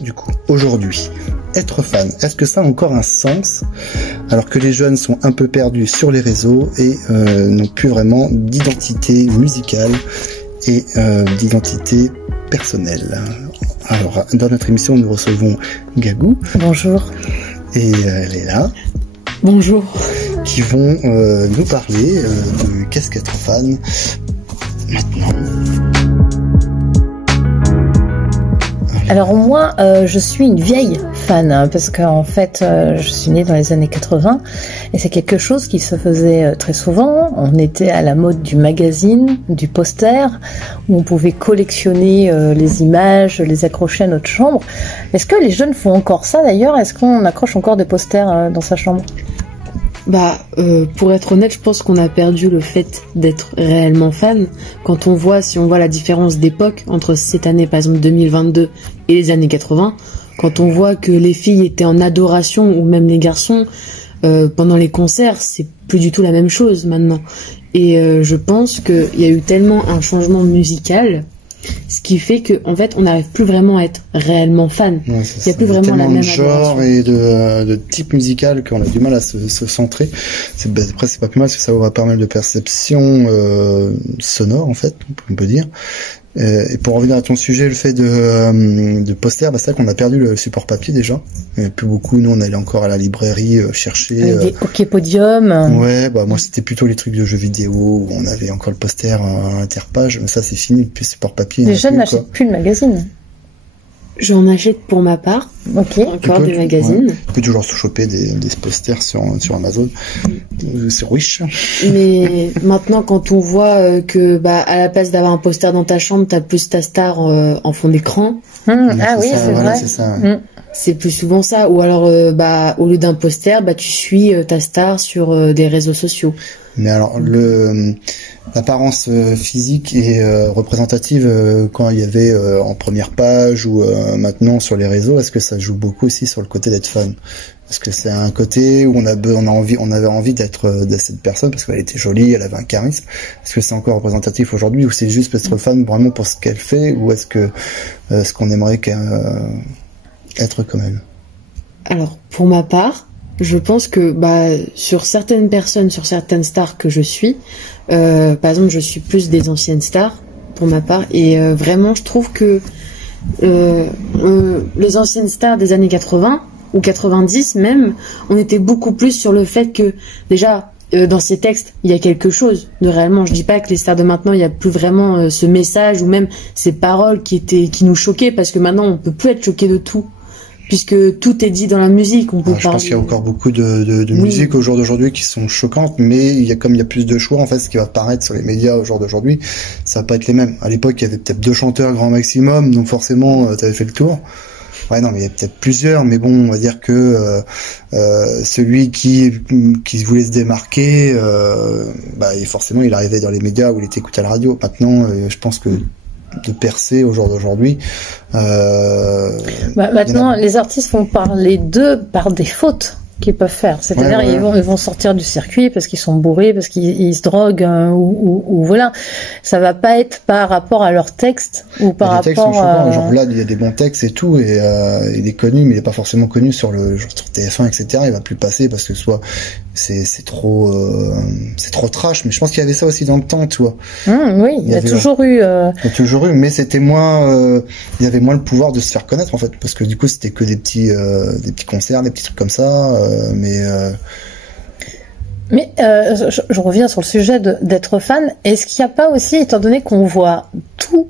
Du coup, aujourd'hui, être fan, est-ce que ça a encore un sens alors que les jeunes sont un peu perdus sur les réseaux et n'ont plus vraiment d'identité musicale et d'identité personnelle? Alors, dans notre émission, nous recevons Gagou. Bonjour. Et Léla. Bonjour. Qui vont nous parler de qu'est-ce qu'être fan maintenant. Alors moi, je suis une vieille fan, hein, parce qu'en fait, je suis née dans les années 80, et c'est quelque chose qui se faisait très souvent. On était à la mode du magazine, du poster, où on pouvait collectionner les images, les accrocher à notre chambre. Est-ce que les jeunes font encore ça d'ailleurs? Est-ce qu'on accroche encore des posters dans sa chambre? Pour être honnête, je pense qu'on a perdu le fait d'être réellement fan. Si on voit la différence d'époque entre cette année, par exemple 2022, et les années 80, quand on voit que les filles étaient en adoration, ou même les garçons, pendant les concerts, c'est plus du tout la même chose maintenant. Et je pense qu'il y a eu tellement un changement musical, ce qui fait que en fait on n'arrive plus vraiment à être réellement fan. Ouais, il n'y a plus vraiment la même genre et de type musical qu'on a du mal à se centrer. Après c'est pas plus mal parce que ça ouvre pas mal de perceptions sonores en fait, on peut dire. Et pour revenir à ton sujet, le fait de poster, c'est vrai qu'on a perdu le support papier déjà. Il n'y a plus beaucoup. Nous, on allait encore à la librairie chercher. Des OK Podium. Ouais, moi c'était plutôt les trucs de jeux vidéo où on avait encore le poster à interpage, mais ça c'est fini, plus le support papier. Les jeunes n'achètent plus de magazines. J'en achète pour ma part. Ok. Encore des magazines. Ouais. Tu peux toujours se choper des posters sur Amazon. C'est riche. Mais maintenant, quand on voit que à la place d'avoir un poster dans ta chambre, t'as plus ta star en fond d'écran. C'est vrai. C'est ça. C'est plus souvent ça. Ou alors, au lieu d'un poster, tu suis ta star sur des réseaux sociaux. Mais alors l'apparence physique est représentative quand il y avait en première page ou maintenant sur les réseaux. Est-ce que ça joue beaucoup aussi sur le côté d'être fan? Est-ce que c'est un côté où on avait envie d'être de cette personne parce qu'elle était jolie, elle avait un charisme? Est-ce que c'est encore représentatif aujourd'hui ou c'est juste être fan vraiment pour ce qu'elle fait, ou est-ce que ce qu'on aimerait être comme elle? Alors pour ma part, je pense que sur certaines personnes, sur certaines stars que je suis, par exemple je suis plus des anciennes stars pour ma part, et vraiment je trouve que les anciennes stars des années 80 ou 90 même, on était beaucoup plus sur le fait que déjà dans ces textes il y a quelque chose de réellement. Je dis pas que les stars de maintenant il y a plus vraiment ce message ou même ces paroles qui nous choquaient, parce que maintenant on peut plus être choqué de tout, puisque tout est dit dans la musique. Je pense qu'il y a encore beaucoup de musique au jour d'aujourd'hui qui sont choquantes, mais comme il y a plus de choix, en fait, ce qui va apparaître sur les médias au jour d'aujourd'hui, ça va pas être les mêmes. À l'époque, il y avait peut-être 2 chanteurs grand maximum, donc forcément, t'avais fait le tour. Ouais, non, mais il y a peut-être plusieurs, mais bon, on va dire que celui qui voulait se démarquer, et forcément, il arrivait dans les médias ou il était écouté à la radio. Maintenant, je pense que de percer au jour d'aujourd'hui. Maintenant, les artistes vont parler d'eux par des fautes qu'ils peuvent faire. C'est-à-dire, ils vont sortir du circuit parce qu'ils sont bourrés, parce qu'ils se droguent, ou voilà. Ça va pas être par rapport à leur texte ou par rapport. Les textes sont choquants. Genre là, il y a des bons textes et tout, et il est connu, mais il est pas forcément connu sur sur TF1, etc. Il va plus passer parce que soit c'est trop trash, mais je pense qu'il y avait ça aussi dans le temps, tu vois. Oui, il y a toujours eu. Il y a toujours eu, mais c'était moins. Il y avait moins le pouvoir de se faire connaître en fait, parce que du coup c'était que des petits concerts, des petits trucs comme ça, Mais je reviens sur le sujet d'être fan. Est-ce qu'il n'y a pas aussi, étant donné qu'on voit tout,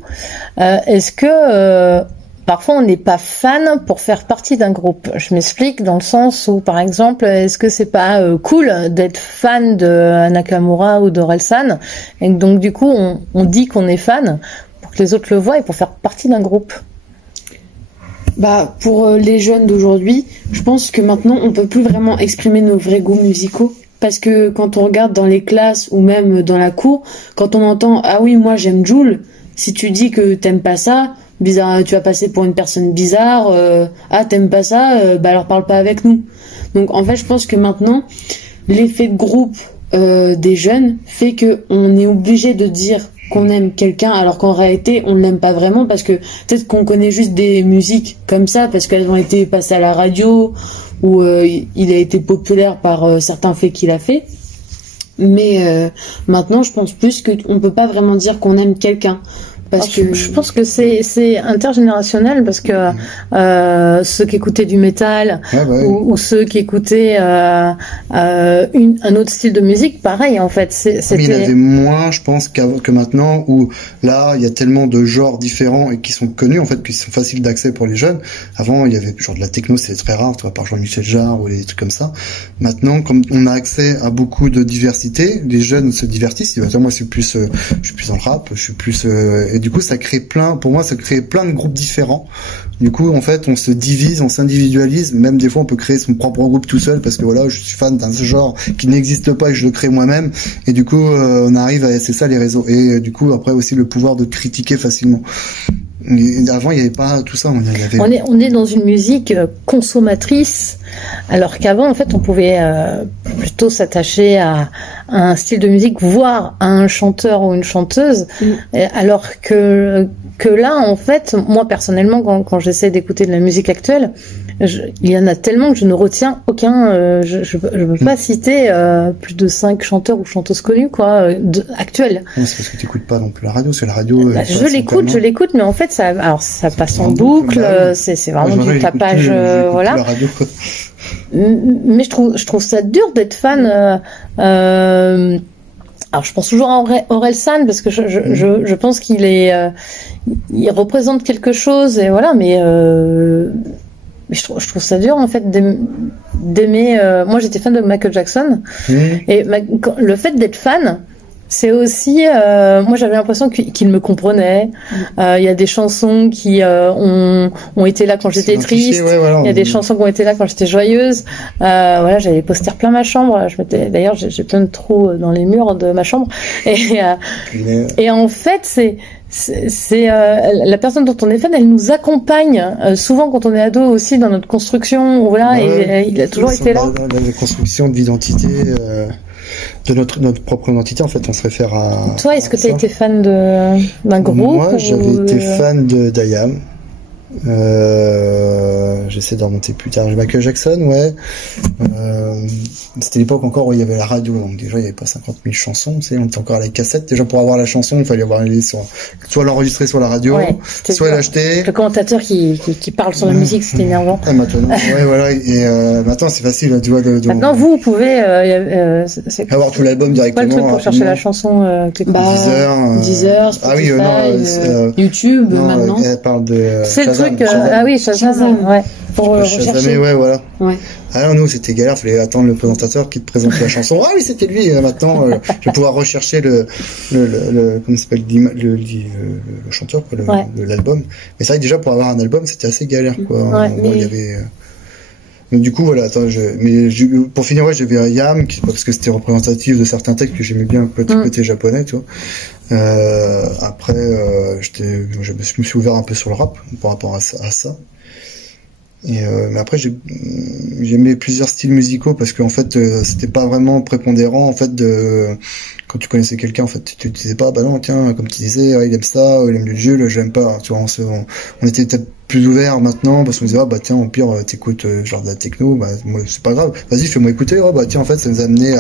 est-ce que parfois on n'est pas fan pour faire partie d'un groupe? Je m'explique dans le sens où, par exemple, est-ce que c'est pas cool d'être fan de Nakamura ou d'Orelsan, et donc du coup on dit qu'on est fan pour que les autres le voient et pour faire partie d'un groupe? Pour les jeunes d'aujourd'hui, je pense que maintenant on peut plus vraiment exprimer nos vrais goûts musicaux, parce que quand on regarde dans les classes ou même dans la cour, quand on entend ah oui moi j'aime Jul, si tu dis que t'aimes pas ça, bizarre, tu vas passer pour une personne bizarre, ah t'aimes pas ça, alors parle pas avec nous. Donc en fait je pense que maintenant l'effet de groupe des jeunes fait que on est obligé de dire qu'on aime quelqu'un alors qu'en réalité on l'aime pas vraiment, parce que peut-être qu'on connaît juste des musiques comme ça parce qu'elles ont été passées à la radio ou il a été populaire par certains faits qu'il a fait. Mais maintenant je pense plus qu'on peut pas vraiment dire qu'on aime quelqu'un. Parce que je pense que c'est intergénérationnel, parce que ceux qui écoutaient du métal ou ceux qui écoutaient un autre style de musique, pareil en fait. Mais il y en avait moins, je pense, que maintenant, où là il y a tellement de genres différents et qui sont connus en fait, qui sont faciles d'accès pour les jeunes. Avant il y avait genre de la techno, c'était très rare, tu vois, par Jean-Michel Jarre ou des trucs comme ça. Maintenant, comme on a accès à beaucoup de diversité, les jeunes se divertissent. Ils vont dire, moi je suis plus dans le rap, je suis plus et du coup, ça crée plein de groupes différents. Du coup, en fait, on se divise, on s'individualise. Même des fois, on peut créer son propre groupe tout seul parce que voilà, je suis fan d'un genre qui n'existe pas et que je le crée moi-même. Et du coup, on arrive c'est ça les réseaux. Et du coup, après aussi le pouvoir de critiquer facilement. Et avant, il n'y avait pas tout ça. On est dans une musique consommatrice, alors qu'avant, en fait, on pouvait plutôt s'attacher à un style de musique, voire à un chanteur ou une chanteuse, alors que là, en fait, moi personnellement, quand j'essaie d'écouter de la musique actuelle, il y en a tellement que je ne retiens aucun. Je peux pas citer plus de 5 chanteurs ou chanteuses connus, quoi, actuels. Non, c'est parce que tu n'écoutes pas non plus la radio. C'est la radio. Je l'écoute, mais en fait, ça passe en boucle. C'est vraiment du tapage, voilà. Mais je trouve ça dur d'être fan. Alors je pense toujours à Orelsan parce que je pense qu'il est, il représente quelque chose, et voilà. Mais je trouve ça dur en fait d'aimer. Moi j'étais fan de Michael Jackson, et le fait d'être fan, c'est aussi, moi j'avais l'impression qu'il me comprenait. Il y a des chansons qui ont été là quand j'étais triste. Il y a des chansons qui ont été là quand j'étais joyeuse. Voilà, j'avais des posters plein ma chambre. D'ailleurs, j'ai plein de trous dans les murs de ma chambre. Et en fait, c'est la personne dont on est fan, elle nous accompagne souvent quand on est ado aussi dans notre construction. Voilà, et il a toujours été là. La construction de l'identité. De notre propre identité, en fait, on se réfère à. Toi, est-ce que tu as été fan d'un groupe? Moi, j'avais été fan d'IAM. J'essaie de remonter plus tard. Michael Jackson, ouais. C'était l'époque encore où il y avait la radio, donc déjà il n'y avait pas 50 000 chansons, tu sais, on était encore à la cassette. Déjà pour avoir la chanson, il fallait soit l'enregistrer sur la radio, soit l'acheter. Le commentateur qui parle sur la musique, c'était énervant. Ah, maintenant, ouais, voilà. Et maintenant c'est facile, tu vois. Maintenant vous pouvez avoir tout l'album directement. Pas le truc pour chercher la chanson. Deezer, Spotify, YouTube maintenant. Elle parle de. C'est le truc. Ah oui, Shazam, ouais. Pour rechercher. Ouais, voilà. Ouais. Alors nous c'était galère, fallait attendre le présentateur qui te présente la chanson. Ah oui, c'était lui. Maintenant, je vais pouvoir rechercher le comment s'appelle le chanteur, quoi, l'album. Mais c'est vrai que déjà pour avoir un album, c'était assez galère, quoi. Ouais, il y avait. Donc du coup voilà, pour finir, j'avais Yam parce que c'était représentatif de certains textes que j'aimais bien, côté japonais, tu vois. Après, je me suis ouvert un peu sur le rap par rapport à ça. Et mais après j'aimais plusieurs styles musicaux parce qu'en fait c'était pas vraiment prépondérant en fait quand tu connaissais quelqu'un, en fait tu disais pas bah non tiens, comme tu disais il aime ça, il aime le jeu, là j'aime pas, tu vois. On était peut-être plus ouvert maintenant parce qu'on disait bah tiens au pire t'écoutes genre de la techno, bah moi c'est pas grave, vas-y fais-moi écouter. Bah tiens en fait ça nous a amené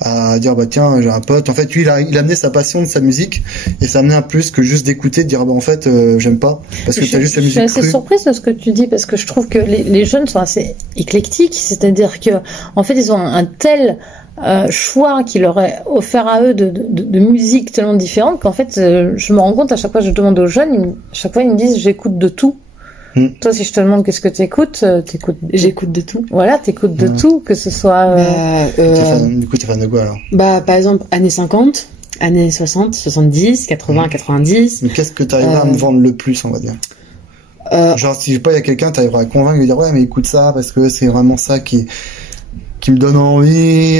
à dire bah tiens j'ai un pote, en fait lui il a amené sa passion de sa musique et ça a amené un plus que juste d'écouter, de dire bah en fait j'aime pas parce que t'as juste la musique. Je suis assez surprise de ce que tu dis parce que je trouve que les jeunes sont assez éclectiques, c'est-à-dire que en fait ils ont un tel choix qui leur est offert à eux de musique tellement différente qu'en fait je me rends compte à chaque fois que je demande aux jeunes, chaque fois ils me disent j'écoute de tout. Toi, si je te demande qu'est-ce que t'écoutes, j'écoute de tout. Voilà, t'écoutes de tout, que ce soit. Du coup, t'es fan de quoi alors? Bah, par exemple, années 50, années 60, 70, 80, 90. Mais qu'est-ce que t'arriverais à me vendre le plus, on va dire? Genre, si je sais pas, il y a quelqu'un, t'arriverais à convaincre de dire ouais, mais écoute ça parce que c'est vraiment ça qui me donne envie.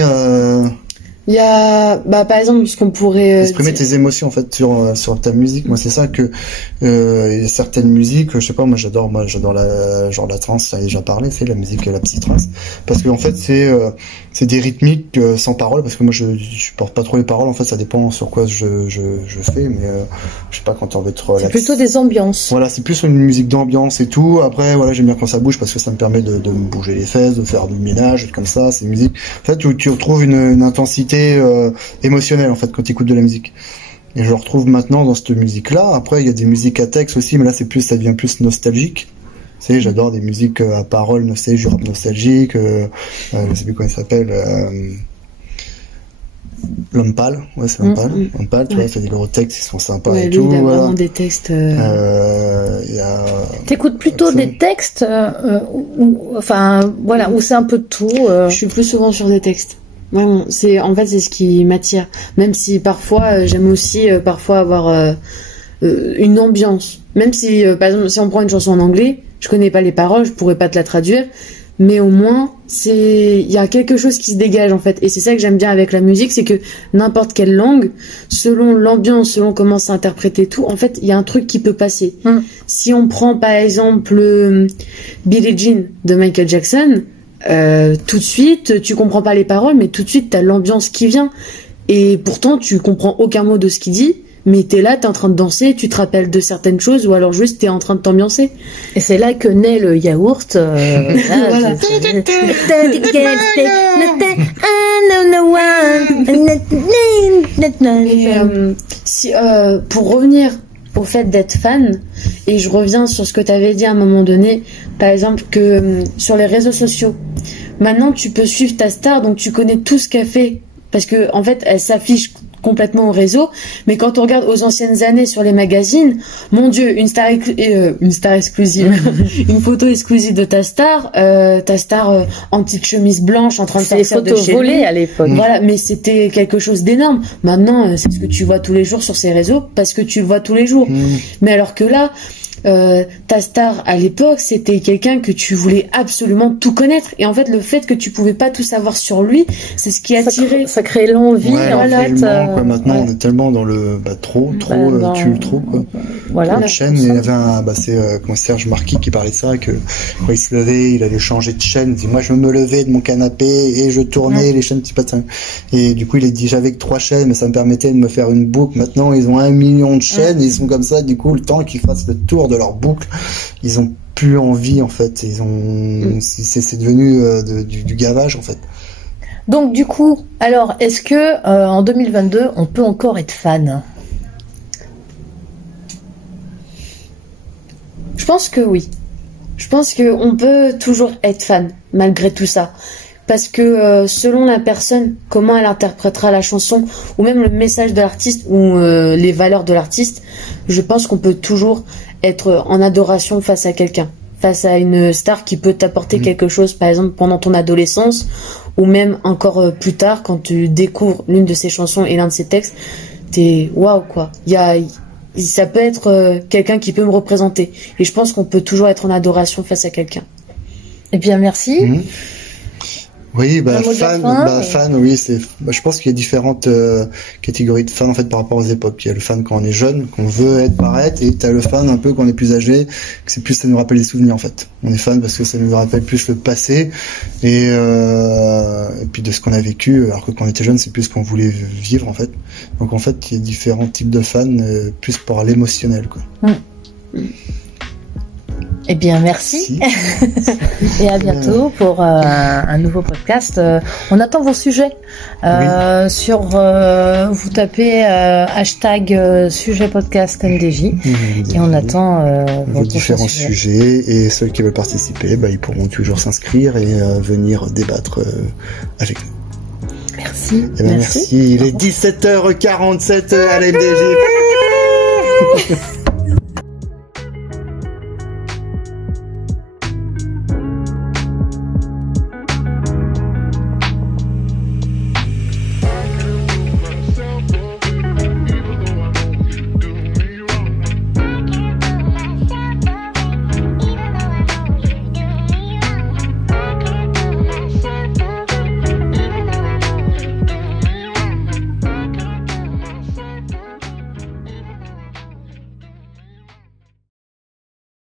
Il y a, par exemple, ce qu'on pourrait exprimer tes émotions en fait sur ta musique. Moi, c'est ça que il y a certaines musiques, je sais pas, moi j'adore la trance, ça a déjà parlé, c'est la musique, la psytrance, parce que en fait c'est des rythmiques sans paroles, parce que moi je porte pas trop les paroles, en fait ça dépend sur quoi je fais, mais je sais pas, quand on veut être relax. C'est plutôt des ambiances. Voilà, c'est plus une musique d'ambiance et tout. Après voilà, j'aime bien quand ça bouge parce que ça me permet de me bouger les fesses, de faire du ménage, comme ça. C'est une musique en fait où tu retrouves une intensité émotionnelle en fait quand tu écoutes de la musique. Et je le retrouve maintenant dans cette musique là. Après il y a des musiques à texte aussi, mais là ça devient plus nostalgique. Tu sais, j'adore des musiques à paroles nostalgiques, du rap nostalgique, je sais plus comment il s'appelle, L'Homme Pâle, ouais c'est L'Homme Pâle. L'Homme Pâle, tu vois, c'est des gros textes qui sont sympas et tout. Il a voilà. vraiment des textes. T'écoutes plutôt des textes, enfin voilà, où c'est un peu de tout. Je suis plus souvent sur des textes. Vraiment, c'est ce qui m'attire. Même si parfois j'aime aussi parfois avoir une ambiance. Même si par exemple si on prend une chanson en anglais, je connais pas les paroles, je pourrais pas te la traduire, mais au moins il y a quelque chose qui se dégage en fait. Et c'est ça que j'aime bien avec la musique, c'est que n'importe quelle langue, selon l'ambiance, selon comment c'est interprété tout, en fait, il y a un truc qui peut passer. Si on prend par exemple Billie Jean de Michael Jackson, tout de suite, tu comprends pas les paroles, mais tout de suite t'as l'ambiance qui vient. Et pourtant, tu comprends aucun mot de ce qu'il dit, mais t'es là, t'es en train de danser, tu te rappelles de certaines choses, ou alors juste t'es en train de t'ambiancer. Et c'est là que naît le yaourt. Voilà. Pour revenir au fait d'être fan, et je reviens sur ce que tu avais dit à un moment donné, par exemple que sur les réseaux sociaux, maintenant tu peux suivre ta star, donc tu connais tout ce qu'elle fait, parce que en fait elle s'affiche complètement au réseau, mais quand on regarde aux anciennes années sur les magazines, mon Dieu, une star exclusive, une photo exclusive de ta star en petite chemise blanche en train de sortir de chez lui. Des photos volées à l'époque. Voilà, mais c'était quelque chose d'énorme. Maintenant, c'est ce que tu vois tous les jours sur ces réseaux parce que tu le vois tous les jours. Mais alors que là, ta star à l'époque, c'était quelqu'un que tu voulais absolument tout connaître, et en fait le fait que tu pouvais pas tout savoir sur lui, c'est ce qui attirait, ça crée l'envie. Quoi. Maintenant on est tellement dans le trop quoi. Voilà. Chaîne, il y avait c'est Serge Marquis qui parlait de ça, que quand il se levait il allait changer de chaîne, il dit moi je me levais de mon canapé et je tournais les chaînes petit patin, et du coup il a dit j'avais que 3 chaînes mais ça me permettait de me faire une boucle. Maintenant ils ont 1 million de chaînes et ils sont comme ça, du coup le temps qu'ils fassent le tour de leur boucle, ils ont plus envie en fait, c'est devenu du gavage en fait. Donc du coup, alors est-ce que en 2022 on peut encore être fan? Je pense que oui. Je pense que on peut toujours être fan malgré tout ça. Parce que selon la personne, comment elle interprétera la chanson, ou même le message de l'artiste, ou les valeurs de l'artiste, je pense qu'on peut toujours être en adoration face à quelqu'un, face à une star qui peut t'apporter quelque chose, par exemple pendant ton adolescence, ou même encore plus tard, quand tu découvres l'une de ses chansons et l'un de ses textes, t'es waouh quoi. Ça peut être quelqu'un qui peut me représenter. Et je pense qu'on peut toujours être en adoration face à quelqu'un. Eh bien, merci. Oui, fan, oui, je pense qu'il y a différentes catégories de fans en fait par rapport aux époques. Il y a le fan quand on est jeune, qu'on veut paraître, et t'as le fan un peu quand on est plus âgé, que ça nous rappelle des souvenirs en fait. On est fan parce que ça nous rappelle plus le passé et puis de ce qu'on a vécu, alors que quand on était jeune, c'est plus ce qu'on voulait vivre en fait. Donc en fait, il y a différents types de fans, plus par l'émotionnel quoi. Eh bien, merci. Et à bientôt pour un nouveau podcast. On attend vos sujets. Vous tapez hashtag sujet podcast MDJ et on attend vos différents sujets. Et ceux qui veulent participer, ils pourront toujours s'inscrire et venir débattre avec nous. Merci. Merci. Il est 17h47 à la MDJ.